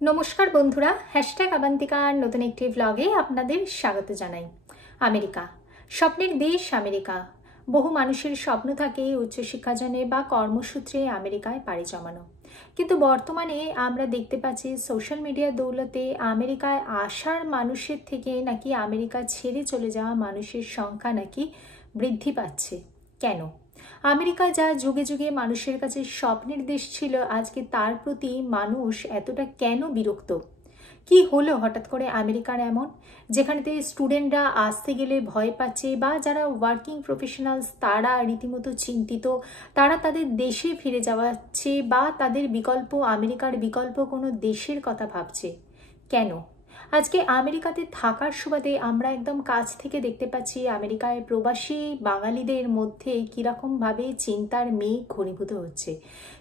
নমস্কার বন্ধুরা, হ্যাশট্যাগ আবান্তিকার নতুন একটি ভ্লগে আপনাদের স্বাগত জানাই। আমেরিকা, স্বপ্নের দেশ আমেরিকা। বহু মানুষের স্বপ্ন থাকে উচ্চশিক্ষাজনে বা কর্মসূত্রে আমেরিকায় পাড়ি জমানো। কিন্তু বর্তমানে আমরা দেখতে পাচ্ছি সোশ্যাল মিডিয়ার দৌলতে আমেরিকায় আসার মানুষের থেকে নাকি আমেরিকা ছেড়ে চলে যাওয়া মানুষের সংখ্যা নাকি বৃদ্ধি পাচ্ছে। কেন? আমেরিকা যা যুগে যুগে মানুষের কাছে স্বপ্নের দেশ ছিল, আজকে তার প্রতি মানুষ এতটা কেন বিরক্ত? কি হলো হঠাৎ করে আমেরিকার এমন, যেখানেতে স্টুডেন্টরা আসতে গেলে ভয় পাচ্ছে বা যারা ওয়ার্কিং প্রফেশনালস তারা রীতিমতো চিন্তিত, তারা তাদের দেশে ফিরে যাওয়াচ্ছে বা তাদের বিকল্প আমেরিকার বিকল্প কোনো দেশের কথা ভাবছে। কেন? আজকে আমেরিকাতে থাকার সুবাদে আমরা একদম কাছ থেকে দেখতে পাচ্ছি আমেরিকায় প্রবাসী বাঙালিদের মধ্যে কীরকমভাবে চিন্তার মেঘ ঘনীভূত হচ্ছে।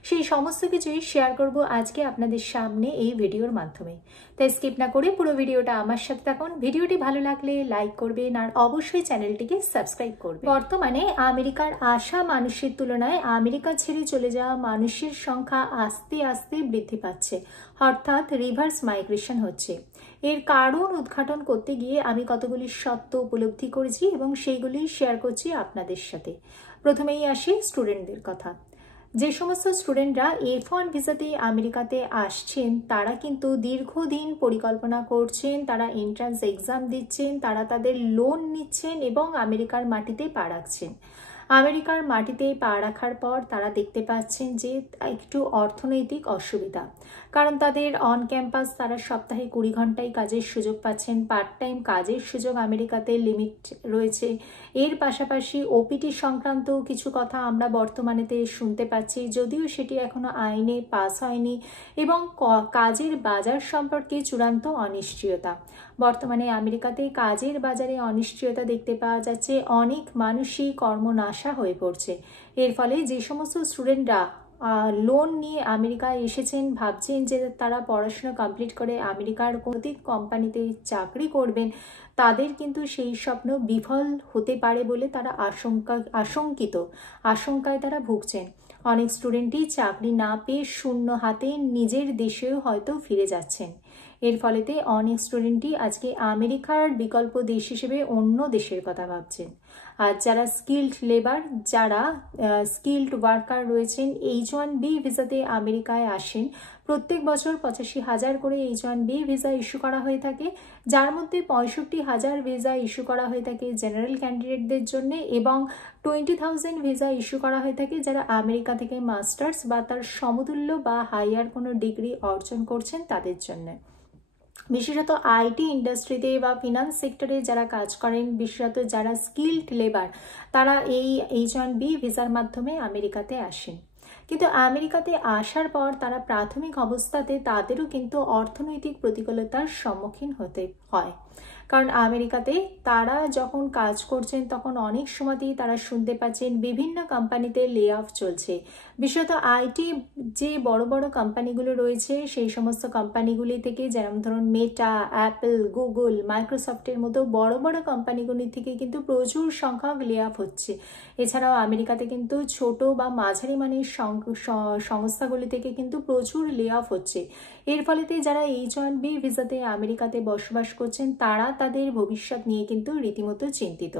সেই সমস্ত কিছুই শেয়ার করব আজকে আপনাদের সামনে এই ভিডিওর মাধ্যমে। তাই স্কিপ না করে পুরো ভিডিওটা আমার সাথে থাকুন। ভিডিওটি ভালো লাগলে লাইক করবেন আর অবশ্যই চ্যানেলটিকে সাবস্ক্রাইব করবেন। বর্তমানে আমেরিকার আসা মানুষের তুলনায় আমেরিকা ছেড়ে চলে যাওয়া মানুষের সংখ্যা আস্তে আস্তে বৃদ্ধি পাচ্ছে, অর্থাৎ রিভার্স মাইগ্রেশন হচ্ছে। এর কারণ উদ্ঘাটন করতে গিয়ে আমি কতগুলি সত্য উপলব্ধি করেছি এবং সেইগুলি শেয়ার করছি আপনাদের সাথে। প্রথমেই আসি স্টুডেন্টদের কথা। যে সমস্ত স্টুডেন্টরা F1 ভিসাতে আমেরিকাতে আসছেন তারা কিন্তু দীর্ঘদিন পরিকল্পনা করছেন, তারা এন্ট্রান্স এক্সাম দিচ্ছেন, তারা তাদের লোন নিচ্ছেন এবং আমেরিকার মাটিতে পা রাখছেন। আমেরিকার মাটিতে পা রাখার পর তারা দেখতে পাচ্ছেন যে একটু অর্থনৈতিক অসুবিধা, কারণ তাদের অন ক্যাম্পাস তারা সপ্তাহে 20 ঘন্টায় কাজের সুযোগ পাচ্ছেন, পার্ট টাইম কাজের সুযোগ আমেরিকাতে লিমিট রয়েছে। এর পাশাপাশি ওপিটি সংক্রান্ত কিছু কথা আমরা বর্তমানেতে শুনতে পাচ্ছি, যদিও সেটি এখনো আইনে পাস হয়নি, এবং কাজের বাজার সম্পর্কে চূড়ান্ত অনিশ্চয়তা। বর্তমানে আমেরিকাতে কাজের বাজারে অনিশ্চয়তা দেখতে পাওয়া যাচ্ছে, অনেক মানুষই কর্মনাশা হয়ে পড়ছে। এর ফলে যে সমস্ত স্টুডেন্টরা লোন নিয়ে আমেরিকায় এসেছেন, ভাবছেন যে তারা পড়াশোনা কমপ্লিট করে আমেরিকার কোনো কোম্পানিতে চাকরি করবেন, তাদের কিন্তু সেই স্বপ্ন বিফল হতে পারে বলে তারা আশঙ্কায় তারা ভুগছেন। অনেক স্টুডেন্টই চাকরি না পেয়ে শূন্য হাতে নিজের দেশেও হয়তো ফিরে যাচ্ছেন। এর ফলেতে অনেক স্টুডেন্টই আজকে আমেরিকার বিকল্প দেশ হিসেবে অন্য দেশের কথা ভাবছেন। আর যারা স্কিল্ড লেবার, যারা স্কিল্ড ওয়ার্কার রয়েছেন, H1B ভিসাতে আমেরিকায় আসেন, প্রত্যেক বছর 85,000 করে H1B ভিসা ইস্যু করা হয়ে থাকে, যার মধ্যে 65,000 ভিসা ইস্যু করা হয়ে থাকে জেনারেল ক্যান্ডিডেটদের জন্য এবং 20,000 ভিসা ইস্যু করা হয়ে থাকে যারা আমেরিকা থেকে মাস্টার্স বা তার সমতুল্য বা হাইয়ার কোনো ডিগ্রি অর্জন করছেন তাদের জন্য। বিশেষত আইটি ইন্ডাস্ট্রিতে বা ফিনান্স সেক্টরে যারা কাজ করেন, বিশেষত যারা স্কিল্ড লেবার, তারা এই H1B ভিসার মাধ্যমে আমেরিকাতে আসেন। কিন্তু আমেরিকাতে আসার পর তারা প্রাথমিক অবস্থাতে তাদেরও কিন্তু অর্থনৈতিক প্রতিকূলতার সম্মুখীন হতে হয়, কারণ আমেরিকাতে তারা যখন কাজ করছেন তখন অনেক সময়তেই তারা শুনতে পাচ্ছেন বিভিন্ন কোম্পানিতে লে অফ চলছে। বিশেষত আইটি যে বড় বড় কোম্পানিগুলো রয়েছে সেই সমস্ত কোম্পানিগুলি থেকে, যেমন ধরুন মেটা, অ্যাপল, গুগল, মাইক্রোসফটের মতো বড় বড় কোম্পানিগুলি থেকে কিন্তু প্রচুর সংখ্যক লে অফ হচ্ছে। এছাড়াও আমেরিকাতে কিন্তু ছোট বা মাঝারি মানের সংস্থাগুলি থেকে কিন্তু প্রচুর লে অফ হচ্ছে। এর ফলেতে যারা H1B ভিসাতে আমেরিকাতে বসবাস করছেন তারা তাদের ভবিষ্যৎ নিয়ে কিন্তু রীতিমতো চিন্তিত।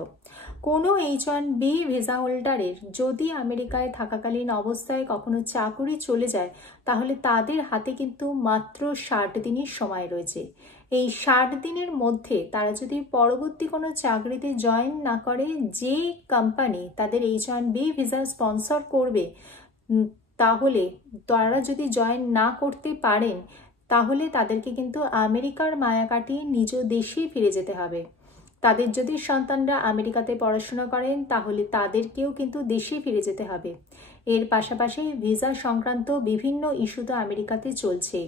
কোনো H1B ভিসা হোল্ডারের যদি আমেরিকায় থাকাকালীন অবস্থায় কখনো চাকরি চলে যায়, তাহলে তাদের হাতে কিন্তু মাত্র 60 দিনের সময় রয়েছে। এই 60 দিনের মধ্যে তারা যদি পরবর্তী কোনো চাকরিতে জয়েন না করে, যে কোম্পানি তাদের H1B ভিসা স্পন্সর করবে, তাহলে তারা যদি জয়েন না করতে পারেন, তাহলে তাদেরকে কিন্তু আমেরিকার মায়া কাটিয়ে নিজ দেশেই ফিরে যেতে হবে। তাদের যদি সন্তানরা আমেরিকাতে পড়াশোনা করেন, তাহলে তাদেরকেও কিন্তু দেশে ফিরে যেতে হবে। এর পাশাপাশি ভিসা সংক্রান্ত বিভিন্ন ইস্যু তো আমেরিকাতে চলছে,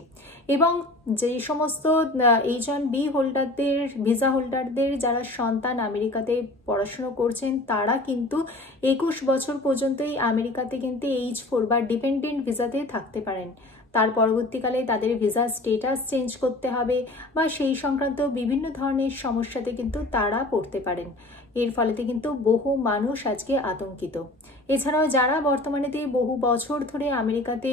এবং যে সমস্ত H1B হোল্ডারদের, ভিসা হোল্ডারদের যারা সন্তান আমেরিকাতে পড়াশোনা করছেন, তারা কিন্তু 21 বছর পর্যন্তই আমেরিকাতে কিন্তু H4 বা ডিপেন্ডেন্ট ভিসাতে থাকতে পারেন। তার পরবর্তীকালে তাদের ভিসা স্টেটাস চেঞ্জ করতে হবে বা সেই সংক্রান্ত বিভিন্ন ধরনের সমস্যাতে কিন্তু তারা পড়তে পারেন। এর ফলেতে কিন্তু বহু মানুষ আজকে আতঙ্কিত। এছাড়াও যারা বর্তমানেতে বহু বছর ধরে আমেরিকাতে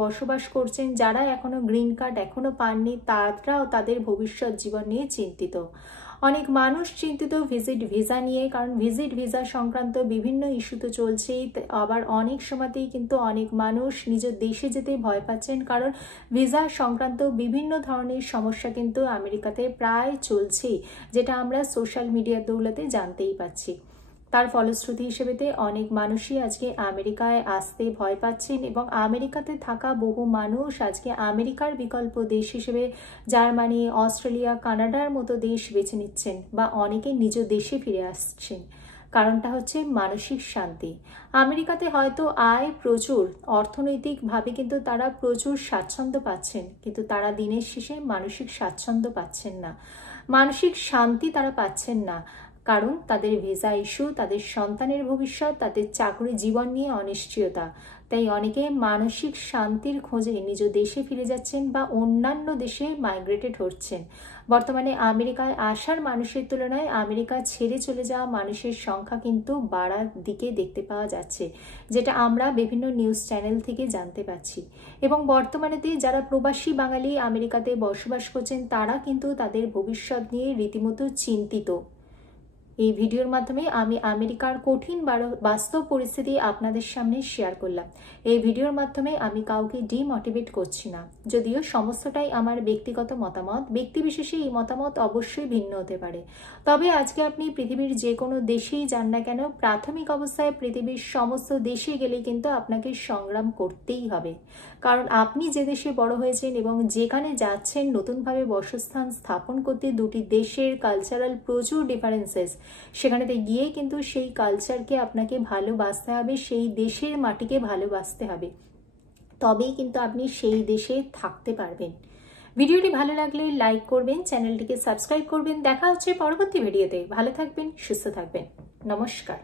বসবাস করছেন, যারা এখনো গ্রিন কার্ড এখনো পাননি, তারাও তাদের ভবিষ্যৎ জীবন নিয়ে চিন্তিত। অনেক মানুষ চিন্তিত ভিজিট ভিসা নিয়ে, কারণ ভিজিট ভিসা সংক্রান্ত বিভিন্ন ইস্যু তো চলছেই। আবার অনেক সময়তেই কিন্তু অনেক মানুষ নিজের দেশে যেতে ভয় পাচ্ছেন, কারণ ভিসা সংক্রান্ত বিভিন্ন ধরনের সমস্যা কিন্তু আমেরিকাতে প্রায় চলছেই, যেটা আমরা সোশ্যাল মিডিয়ার দৌলতে জানতেই পাচ্ছি। তার ফলশ্রুতি হিসেবেতে অনেক মানুষই আজকে আমেরিকায় আসতে ভয় পাচ্ছেন, এবং আমেরিকাতে থাকা বহু মানুষ আজকে আমেরিকার বিকল্প দেশ হিসেবে জার্মানি, অস্ট্রেলিয়া, কানাডার মতো দেশ বেছে নিচ্ছেন, বা অনেকে নিজ দেশে ফিরে আসছেন। কারণটা হচ্ছে মানসিক শান্তি। আমেরিকাতে হয়তো আয় প্রচুর, অর্থনৈতিকভাবে কিন্তু তারা প্রচুর স্বাচ্ছন্দ্য পাচ্ছেন, কিন্তু তারা দিনের শেষে মানসিক স্বাচ্ছন্দ্য পাচ্ছেন না, মানসিক শান্তি তারা পাচ্ছেন না। কারণ তাদের ভিসা ইস্যু, তাদের সন্তানের ভবিষ্যৎ, তাদের চাকরি জীবন নিয়ে অনিশ্চয়তা। তাই অনেকে মানসিক শান্তির খোঁজে নিজ দেশে ফিরে যাচ্ছেন বা অন্যান্য দেশে মাইগ্রেটেড হচ্ছেন। বর্তমানে আমেরিকায় আসার মানুষের তুলনায় আমেরিকা ছেড়ে চলে যাওয়া মানুষের সংখ্যা কিন্তু বাড়ার দিকে দেখতে পাওয়া যাচ্ছে, যেটা আমরা বিভিন্ন নিউজ চ্যানেল থেকে জানতে পাচ্ছি। এবং বর্তমানেতে যারা প্রবাসী বাঙালি আমেরিকাতে বসবাস করছেন, তারা কিন্তু তাদের ভবিষ্যৎ নিয়ে রীতিমতো চিন্তিত। এই ভিডিওর মাধ্যমে আমি আমেরিকার কঠিন বাস্তব পরিস্থিতি আপনাদের সামনে শেয়ার করলাম। এই ভিডিওর মাধ্যমে আমি কাউকে ডিমোটিভেট করছি না, যদিও সমস্তটাই আমার ব্যক্তিগত মতামত। ব্যক্তিবিশেষে এই মতামত অবশ্যই ভিন্ন হতে পারে। তবে আজকে আপনি পৃথিবীর যে কোনো দেশেই যান না কেন, প্রাথমিক অবস্থায় পৃথিবীর সমস্ত দেশে গেলে কিন্তু আপনাকে সংগ্রাম করতেই হবে। কারণ আপনি যে দেশে বড় হয়েছেন এবং যেখানে যাচ্ছেন নতুনভাবে বসস্থান স্থাপন করতে, দুটি দেশের কালচারাল প্রচুর ডিফারেন্সেস। সেখানেতে গিয়ে কিন্তু সেই কালচারকে আপনাকে ভালোবাসতে হবে, সেই দেশের মাটিকে ভালোবাসতে হবে, তবেই কিন্তু আপনি সেই দেশে থাকতে পারবেন। ভিডিওটি ভালো লাগলে লাইক করবেন, চ্যানেলটিকে সাবস্ক্রাইব করবেন। দেখা হচ্ছে পরবর্তী ভিডিওতে। ভালো থাকবেন, সুস্থ থাকবেন। নমস্কার।